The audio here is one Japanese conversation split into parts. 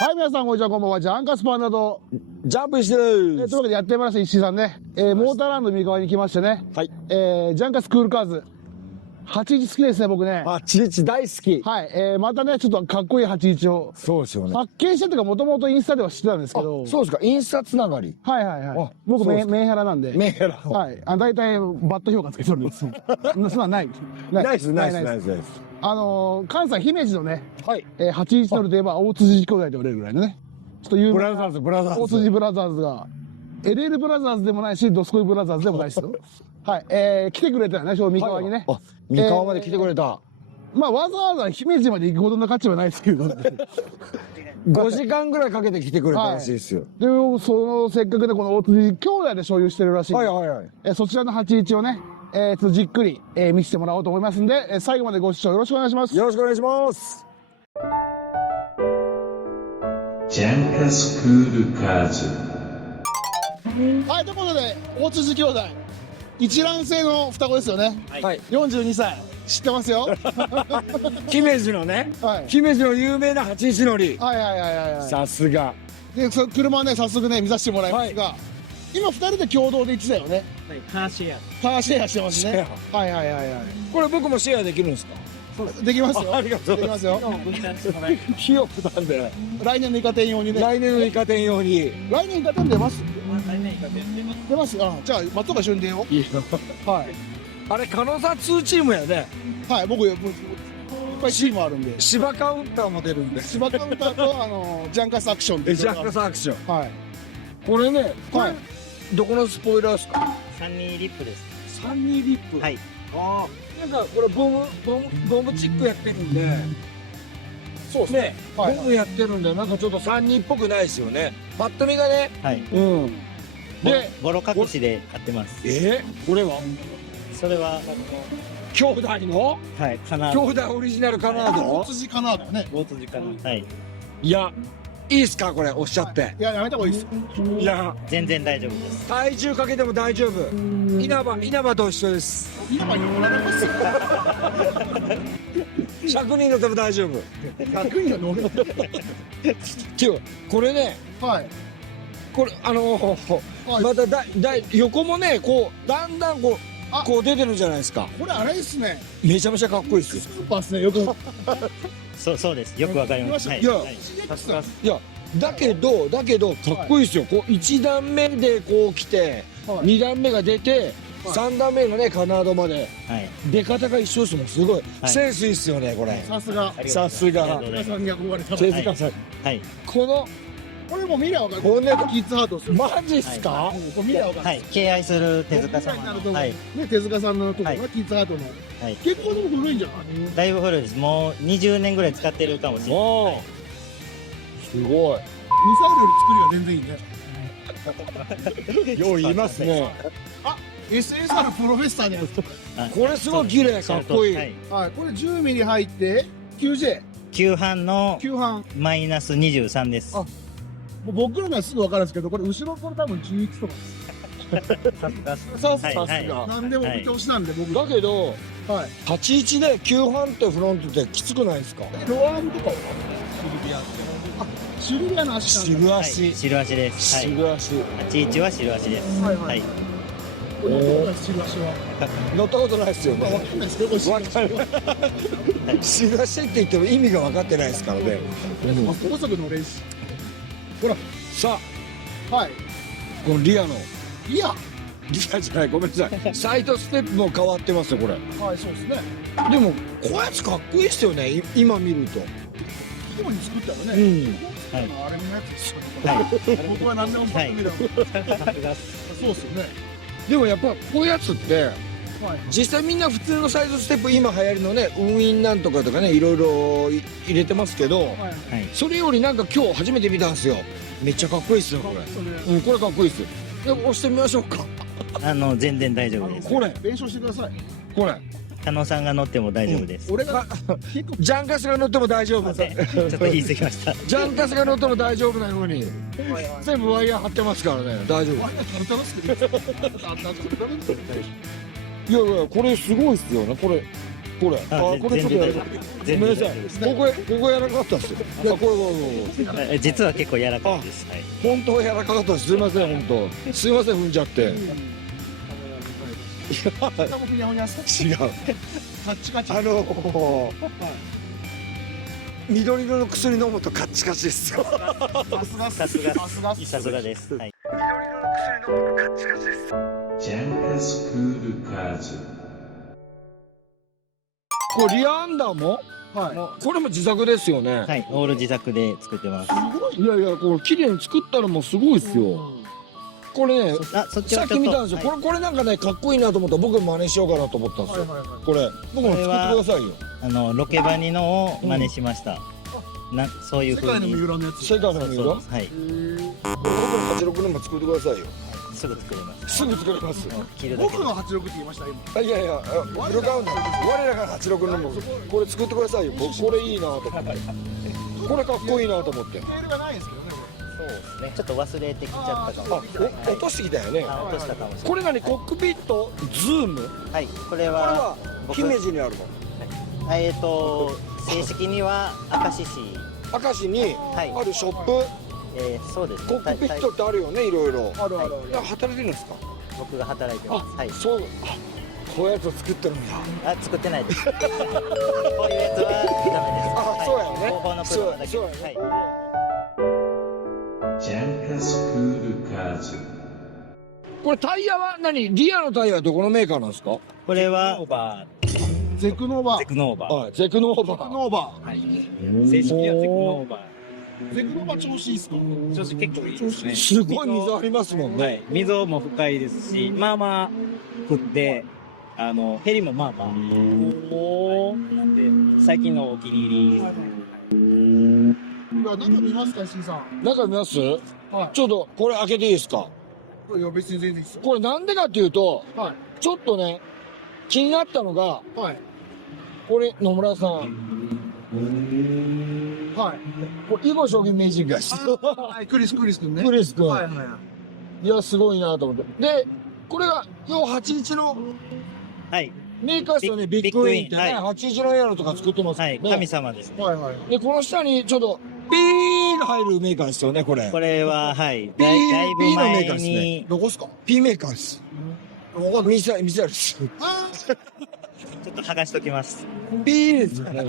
はい、皆さん、こんにちは、こんばんは。ジャンカスパンダと、ジャンプしてるというわけでやってまいりました、石井さんね。モーターランド三河に来ましてね。はい。ジャンカスクールカーズ。81好きですね、僕ね。 81大好き。はい。またね、ちょっとかっこいい81をそうですよね。発見したというか、もともとインスタでは知ってたんですけど。そうですか、インスタつながり。はいはいはいあ。そうですかメンヘラなんで。メンヘラ。はい。大体、バッド評価つけてるんです。そんなない。ナイス、ナイス、ナイス、ナイス。関西姫路のね、はい。81乗るといえば、大辻兄弟で売れるぐらいのね。ちょっと有名なブラザーズ、ブラザーズ。大辻ブラザーズが、LL ブラザーズでもないし、ドスコイブラザーズでもないですよ。はい。来てくれたよね、三河にね。あ、三河まで来てくれた。まあ、わざわざ姫路まで行くほどの価値はないですけど、ね。 5時間ぐらいかけて来てくれたらしいですよ。で、せっかくでこの大辻兄弟で所有してるらしい。はいはいはい。そちらの81をね、ちょっとじっくり、見せてもらおうと思いますんで、最後までご視聴よろしくお願いします。よろしくお願いします。ジャンカスクールカーズ。はい、ということで、大辻兄弟、一卵性の双子ですよね。はい。 42歳。知ってますよ。姫路のね、はい。姫路の有名な81乗り。はいはいはいはいはい。さすが。で、車はね、早速ね、見させてもらいますが、今二人で共同で行ってたよね。はい、カーシェア。カーシェアしてますね。はいはいはいはい。これ僕もシェアできるんですか？できますよ。ありがとうできますよ。分担してもらえる。費用負担で。来年のイカ天用にね。来年のイカ天用に。来年イカ天出ます来年以下で出ます。出ますあ、じゃあ、松岡俊出よいいよ。う。はい。あれ、カノサ2チームやね。はい、僕、いっぱいチームあるんで。芝カウンターも出るんで。芝カウンターと、ジャンカスアクションっていうジャンカスアクション。はい。これね、こはいれ、どこのスポイラーですか？サニーリップです。サニーリップ。はい。ああ。なんか、これボムチックやってるんで、そうですね、はいボムやってるんで、なんかちょっとサニーっぽくないですよね。パッと見がね。はい。うん。で、ボロ隠しで買ってます。これはそれは、兄弟のはい、カナ兄弟オリジナルカナード。大辻かなだよね。ボート時間。はい。いや、いいっすかこれ、おっしゃって。いや、やめた方がいいですよ。いや、全然大丈夫です。体重かけても大丈夫。稲葉と一緒です。今に乗られますよ。 100人乗っても大丈夫。 100人は乗る。っていうこれね、はい。これはいまた横もね、こうだんだんこあう出てるじゃないですか。これあれですね。めちゃめちゃかっこいいですよ。スーパーですね、よく。そうです。よくわかります。はい。いやはいさすが。いやだけどかっこいいですよ。こう1段目でこう来て、はい2段目が出て、はい3段目のねカナードまではい。出方が一緒ですもん。すごい、はいセンスいいっすよねこれ。さすが。ありがとうございますさすがありがとうございます皆さんに憧れた。手塚さん、はい。このこれもう見りゃわかる。こんなキッズハートですよ。マジっすか、はこれ見りゃわかる。はい。敬愛する手塚様未来になるとの。はい。ね、手塚さんのところはがキッズハートの。はい。結構でも古いんじゃないだいぶ古いです。もう20年ぐらい使ってるかもしれない。おお、すごい。ミサイルより作りが全然いいね。よう言いますね。 SSR プロフェッサーのやつ。これすごい綺麗、かっこいい。はい。はい、これ10ミリ入って 9J、旧版の旧版。マイナス23です。あもう僕らにはすぐ分かるんですけど、これ後ろこれ多分11とかさすが。です。さはいすさすが。何でも見通しなんで、僕。だけど、はい。 81で旧版ってフロントってきつくないですか？ロアームとかはシルビアの足なんだ。はい。足。白足です。はい。渋足。 81は白足です。はいはいはい。これどこがシル足は。乗ったことないですよまあ、ね。分かんないですけど、これシルわかる。渋足って言っても意味が分かってないですからね。高速の練習。さはい。あ、このリアの、いや。リアじゃない、ごめんなさい。サイドステップも変わってますよ、これ。はい、そうですね。でも、こういうやつかっこいいっすよね、今見ると。ここに作ったようね。ん。あれのやつですよ。はい。僕は何でもパッと見たら。さすが。そうですよね。でもやっぱこういうやつって、はい。実際みんな普通のサイドステップ今流行りのねウィンなんとかとかねいろいろ入れてますけど、はい。はい。それよりなんか今日初めて見たんですよ。めっちゃかっこいいっすよこれ。それうん、これかっこいいっす。で押してみましょうか。全然大丈夫です。これ弁償してください。これ加納さんが乗っても大丈夫です。俺が結構ジャンカスが乗っても大丈夫。すいませんちょっと言い過ぎました。ジャンカスが乗っても大丈夫なように全部ワイヤー張ってますからね大丈夫。ワイヤータルタルする。タルタルする。いやいやこれすごいっすよねこれ。これ。あこれちょっとやらかった。ご全めんなさい。然大丈夫です。ここやらかかったっすよ。いや、これ。実は結構柔らかいです。はい。本当はやらかかったです。すいません、本当。すいません、踏んじゃって。下もふにゃふにゃっす違う。カッチカチ。緑色の薬飲むとカッチカチですよ。さすがっす。さすがさすがっす。さすがです。はい。緑色の薬飲むとカッチカチです。ジャンカスクールカーズこれリアンダーも？はこれも自作ですよね。はい。オール自作で作ってます。いやいや、これ綺麗に作ったらもうすごいですよ。これね、そっちさっはちょっと。き見たんですよ。はいこれなんかね、かっこいいなと思ったら僕も真似しようかなと思ったんですよ。これ僕も作ってくださいよ。ロケバニのを真似しました。そういう世界の風に。三浦のやつ。世界の三浦？そうです。はい。これ86年も作ってくださいよ。すぐ作れます。すぐ作れます。切るだけで。僕の86って言いました今。いやいや、ブルカウンド。我らが86年もこれ作ってくださいよ。これいいなと思って。これかっこいいなと思って。テールがないんですけどね。そうですね。ちょっと忘れてきちゃったかも。落としてきたよね。あ、落としたかもしれない。これ何コックピットズーム？はい。これこれはは姫路にあるの。正式には明石市。明石にはいあるショップ。そうですね。コックピットってあるよね、いろいろ。あるあるある。働いてるんですか？僕が働いてます。はい。そう。こういうやつを作ってるんだ。作ってないです。こういうやつはダメです。そうやよね後方の車だけ。そうやねはい。ジャンカスクールカーズこれタイヤは何？リアのタイヤはどこのメーカーなんですか？これはゼクノーバー。ゼクノーバー。はい、ゼクノーバゼクー。ノーバ正式にはゼクノーバー。ゼクノーバー調子いいっすか？ー。調子結構いいですね。すごい水ありますもんね。はい。溝も深いですし、まあまあ、振って、ヘリもまあまあ。なんで、最近のお気に入り。中見ますか、石井さん。中見ます？はちょっとこれ開けていいですか？い。いや、別に全然いいっすよ。これなんでかっていうと、はい。ちょっとね、気になったのが、はい。これ野村さん、はい。これ囲碁将棋名人がはい、クリス君ね。クリス君、はいはいやすごいなと思って。で、これが要81のはい。メーカーですよね、ビッグウィンってね、ビッグウィン81のエアロとか作ってますもんね。はい。神様ですね。はいはい。で、この下にちょっと、ピーが入るメーカーですよね、これ。これは、はい。ピーだいぶピーのメー前カーですねに、どこっすか？ピーメーカーです。ミサイルです。ちょっと剥がしときます。ピーですよね。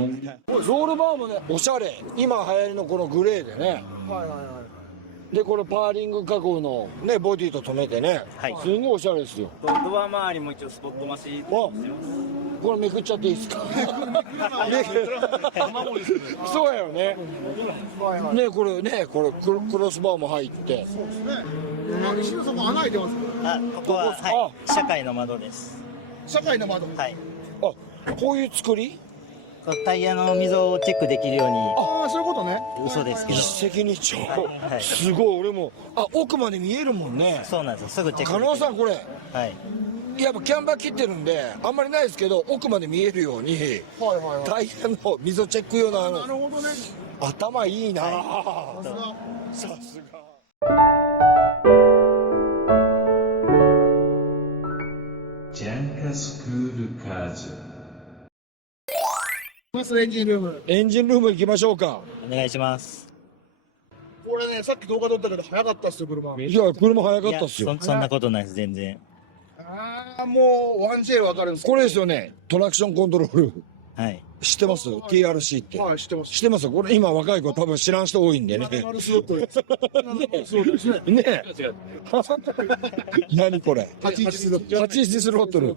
ロールバーもね、おしゃれ。今流行りのこのグレーでね。はいはいはい。で、これパーリング加工のね、ボディと止めてね。はいすんごいおしゃれですよ。ドア周りも一応スポットマシーン。これめくっちゃっていいですか？そうやよね。はいはい。ね、これね、これクロスバーも入って。そうですね。石井さんも穴開いてます。ここは、はい。社会の窓です。社会の窓。はい。あ、こういう作り？こうタイヤの溝をチェックできるように、ああ、そういうことね。嘘ですけど。一石二鳥。はいすごい、俺も。あ、奥まで見えるもんね。そうなんですよ。すぐチェックできる。加納さん、これ。はい。やっぱキャンバー切ってるんで、あんまりないですけど、奥まで見えるように、はいはいはい。タイヤの溝チェック用のなるほどね。頭いいな、さすが。さすが。ジャンカスクールカーズまずエンジンルーム。エンジンルーム行きましょうか。お願いします。これね、さっき動画撮ったけど早かったっすよ、車。いや、車早かいやったっすよ。そんなことないです、全然。ああ、もう 1J わかるんですこれですよね、トラクションコントロール。はい。知ってます ?TRC って。はい、知ってます。知ってますこれ今若い子多分知らん人多いんでね。ナルスロットです。ナルスロットですね。ねえ。何これ81スロット。 81スロットル。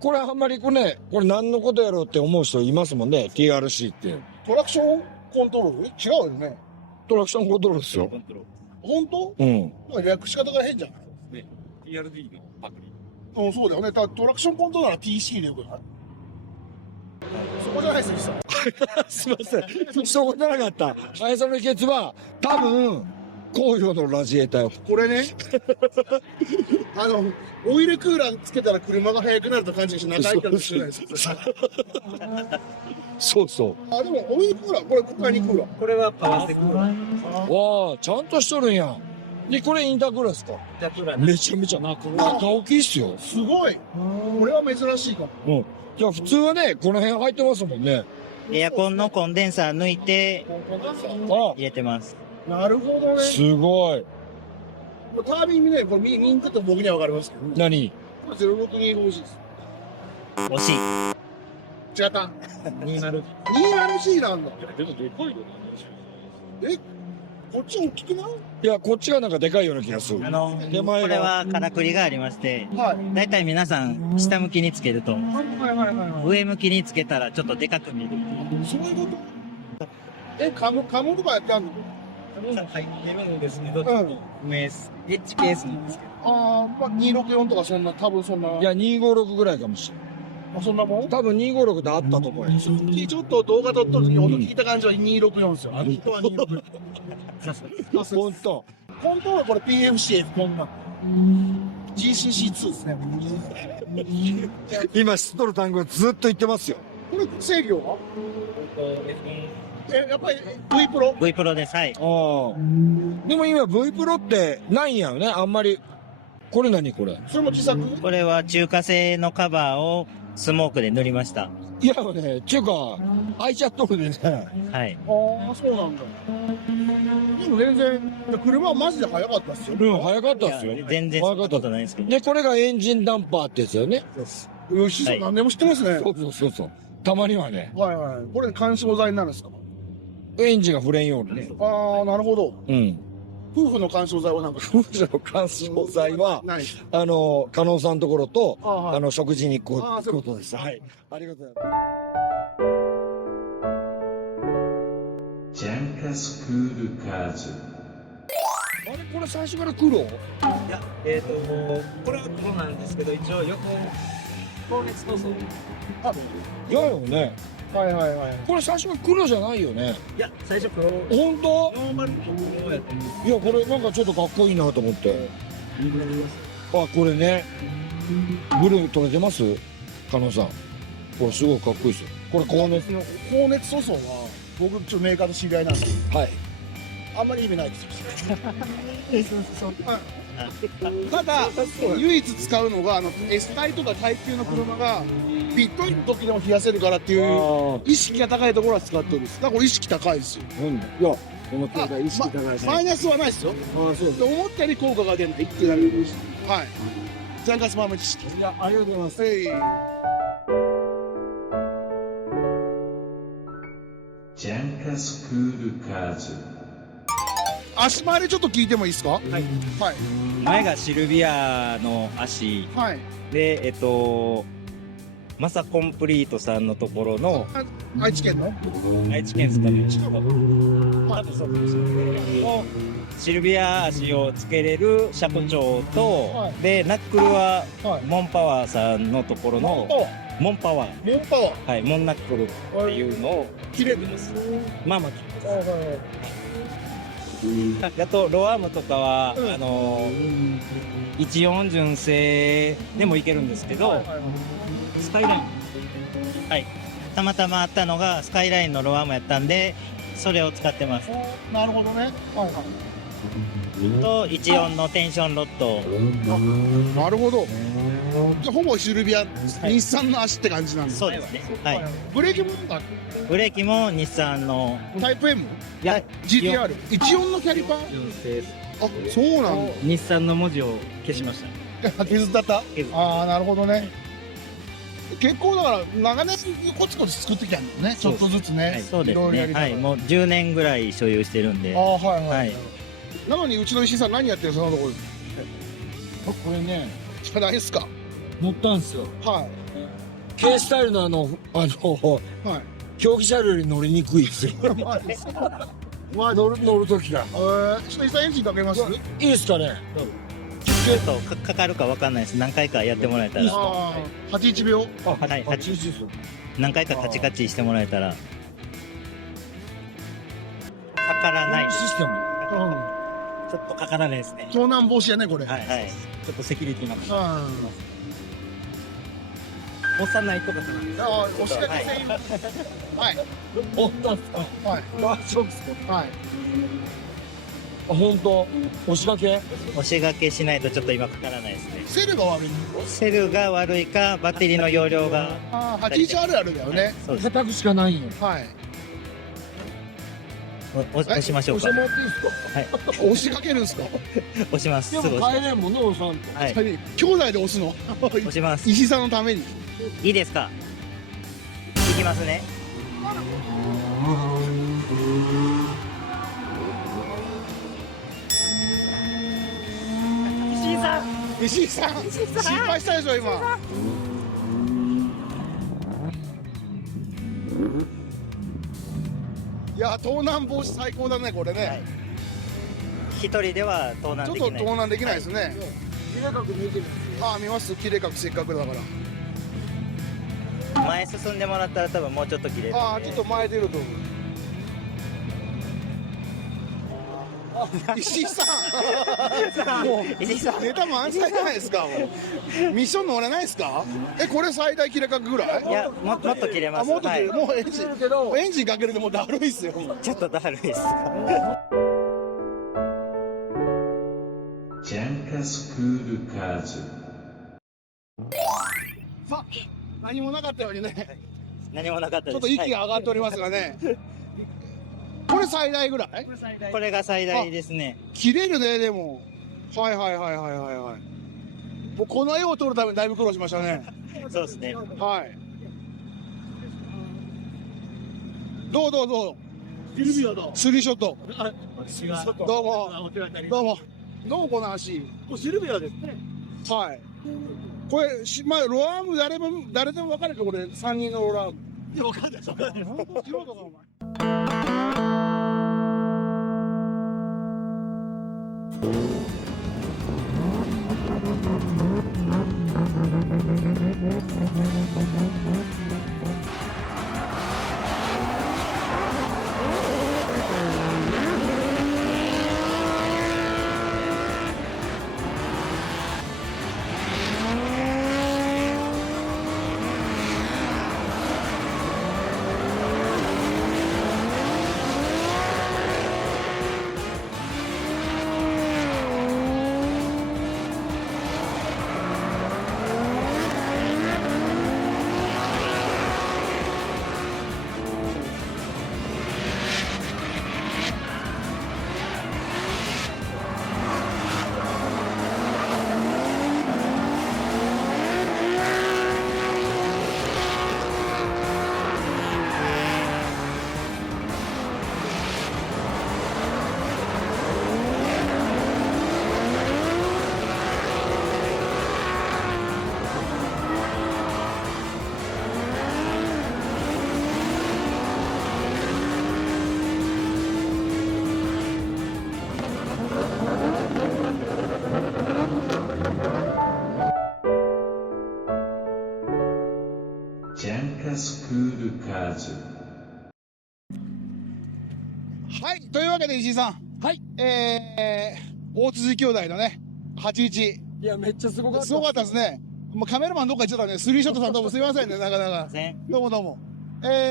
これあんまりこれね、これ何のことやろうって思う人いますもんね、TRC って。トラクションコントロール違うよね。トラクションコントロールですよ。本当？うん。なんか略し方が変じゃない？ TRD のパクリ。うん、そうだよね。トラクションコントローラー TC でよくない？そこじゃないですよ、すいません。そこじゃなかった。林さんの秘訣は、多分、紅葉のラジエーターよ。これね。オイルクーラーつけたら車が速くなると感じし仲いいかもしれないです。そうそう。あ、でもオイルクーラー、これ国会にクーラー。これはパワーセクーラー。わあ、ちゃんとしとるんや。で、これインタークーラーですか？めちゃめちゃ中大きいっすよ。すごい。これは珍しいかも。うん。じゃあ普通はね、この辺入ってますもんね。エアコンのコンデンサー抜いてあ、入れてます。なるほどね。すごい。タービン見ないこれ見んかったら僕には分かりますけど。何？これ0625欲しいです。惜しい。違った。20。 20C なんだ。え、こっち大きくない？いや、こっちがなんかでかいような気がする。こ手前がれはからくりがありまして、はい。だいたい皆さん下向きにつけると、はいはいはい。上向きにつけたらちょっとでかく見える。そういうことえ、カモとかやってあんの？入ってるんですけど、うん。エッジケースなんですけど。ああ、まあ264とかそんな、多分そんな。いや、256ぐらいかもしれない。あ、そんなもん？多分256であったと思うんですよ。ちょっと動画撮っとる時に音聞いた感じは264ですよ。本当は264。本当。本当はこれ PFCF こんな。GCC2 ですね。今、知っとる単語ずっと言ってますよ。これ制御は？やっぱり V プロ？ V プロです。はい。ああ。でも今 V プロってないんやよね、あんまり。これ何これ？それも自作？これは中華製のカバーをスモークで塗りました。いやね、ちゅうか、開いちゃっとるでね。はい。ああ、そうなんだ。でも全然、車はマジで速かったっすよ。うん、早かったっすよ。全然そんなことないんですけど。で、これがエンジンダンパーってやつよね。よし、はい何でも知ってますね。そう。たまにはね、はいはい。これ緩衝材になるんですか？エンジンが触れんようにね。ああ、なるほど。うん。夫婦の緩衝材はなんか、夫婦の乾燥剤は、何？加納さんのところと、はい食事に行くあーそうことです。はい。ありがとうございます。ジャンカスクールカーズあれこれ最初から黒？いや、これは黒なんですけど、一応横、高熱塗装。やよね。はいはいはい。これ最初から黒じゃないよね。いや、最初黒。本当？ノーマル黒やったんですいや、これなんかちょっとかっこいいなと思って。あ、これね。ブルー取れてます？加納さん。これすごいかっこいいですよ。これ高熱。高熱塗装は、僕ちょっとメーカーと知り合いなんで、はい。あんまり意味ないですよ。ただ、唯一使うのが、S タイとか耐久の車が、ピットインの時でも冷やせるからっていう、意識が高いところは使ってるんです。だからこれ意識高いですよ。いや、思ってた意識高いですね。マイナスはないですよ。ああ、そうで思ったより効果が出ないってなるんです。はい。ジャンカス豆知識。いや、ありがとうございます。ジャンカスクールカーズ足回りちょっと聞いてもいいですか？はい。はい。前がシルビアの足はい。で、マサコンプリートさんのところの愛知県の？愛知県ですかね。多分そうですね。のシルビア足をつけれる車庫長と、はでナックルははい。モンパワーさんのところのモンパワー、モンパワー。はい、モンナックルっていうのを切れるんです。まあまあ切ってます。あとロアームとかは、14純正でもいけるんですけど、スカイラインはい。たまたまあったのがスカイラインのロアームやったんで、それを使ってます。なるほどね。はいはい。と、14のテンションロッド。なるほど。じゃあほぼシルビア、日産の足って感じなんです。そうですね。はい。ブレーキもなんかブレーキも日産の、タイプ M、いや GTR、14のキャリパー。純正です。あ、そうなんだ。日産の文字を消しました。削ったった削っああ、なるほどね。結構だから長年コツコツ作ってきたんだよね。ちょっとずつね。はい、そうですね。いろいろやりながらはい。もう10年ぐらい所有してるんで。ああ、はいはい。はいなのにうちの石井さん何やってるそのところで。これね、じゃないですか。乗ったんですよ。は K スタイルのい。はい。競技車両より乗りにくいですよ。まあです乗る時が。石井さんエンジンかけます？いいですかね。ちょっとかかるかわかんないです。何回かやってもらえたら。ああ、81秒。はい。何回かカチカチしてもらえたら。かからないです。システム。ちょっとかからないですね。盗難防止やね、これ。はい。はい。ちょっとセキュリティなの。あ押さないとかじゃないです。あ、押しかけ専用。はい。乗ったんすか。はい。あ、そうですか。はい。本当。押しかけ？押し掛けしないとちょっと今かからないですね。セルが悪い。セルが悪いか、バッテリーの容量が。ああ、81あるあるだよね。そうです。叩くしかないんよ。はい。押しましょうか。押してもらっていいですか？押しかけるんですか。押します。ですもぐ押し帰れんもんね、押さんと。はい。兄弟で押すの。押します。石井さんのために。いいですか。いきますね。石井さん。失敗したでしょ今。いや、盗難防止最高だねこれね。はい一人では盗難ちょっできない。と盗難できないですね。入れ角見えてるんですよ。ああ、見ます。切れ角せっかくだから。前進んでもらったら多分もうちょっと切れるんで。ああ、ちょっと前出ると思う。石井さん。もう石井さん。ネタ満載じゃないですか。もうミッション乗れないですか。これ最大切れ角ぐらい。いや、もっと切れまあ、す。もっと切れる。はい、もうエンジンかけるでもうだるいっすよ。ちょっとだるいです。ジャンカスクールカーズ。さあ、何もなかったようにね。何もなかったです。ちょっと息が上がっておりますがね。これ最大ぐらい。これが最大ですね。切れるね、でも。はいはいはいはいはいはい。もうこの絵を撮るためにだいぶ苦労しましたね。そうですね。はい。どうどうどう。スリーショット。どうも。どうも。どうこの足。シルビアですね。はい。これ、まあ、ロアーム誰でも分かるけど、これ3人のロアーム。いや、わかんないです。わかんないです。本当素人か、お前。ジャンカスクールカーズ。はい。というわけで、石井さん。はい。大辻兄弟のね、81。いや、めっちゃすごかった。すごかったですね。もうカメラマンどっか行っちゃったね。スリーショットさんどうもすいませんね、なかなか。どうもどうも。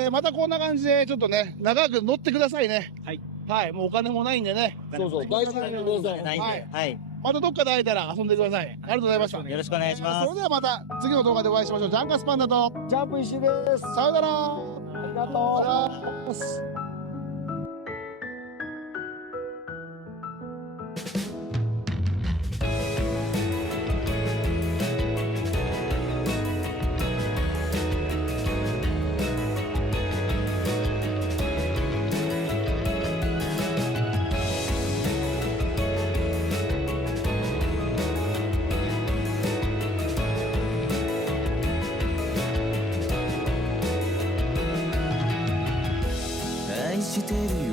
またこんな感じで、ちょっとね、長く乗ってくださいね。はい。はい。もうお金もないんでね。そうそう、大事にしてください。ないんはいで。はい。またどっかで会えたら遊んでください。ありがとうございました。よろしくお願いしますそれ。ではまた次の動画でお会いしましょう。ジャンカスパンダと、ジャンプ石井です。さよなら。ありがとうございます。愛してる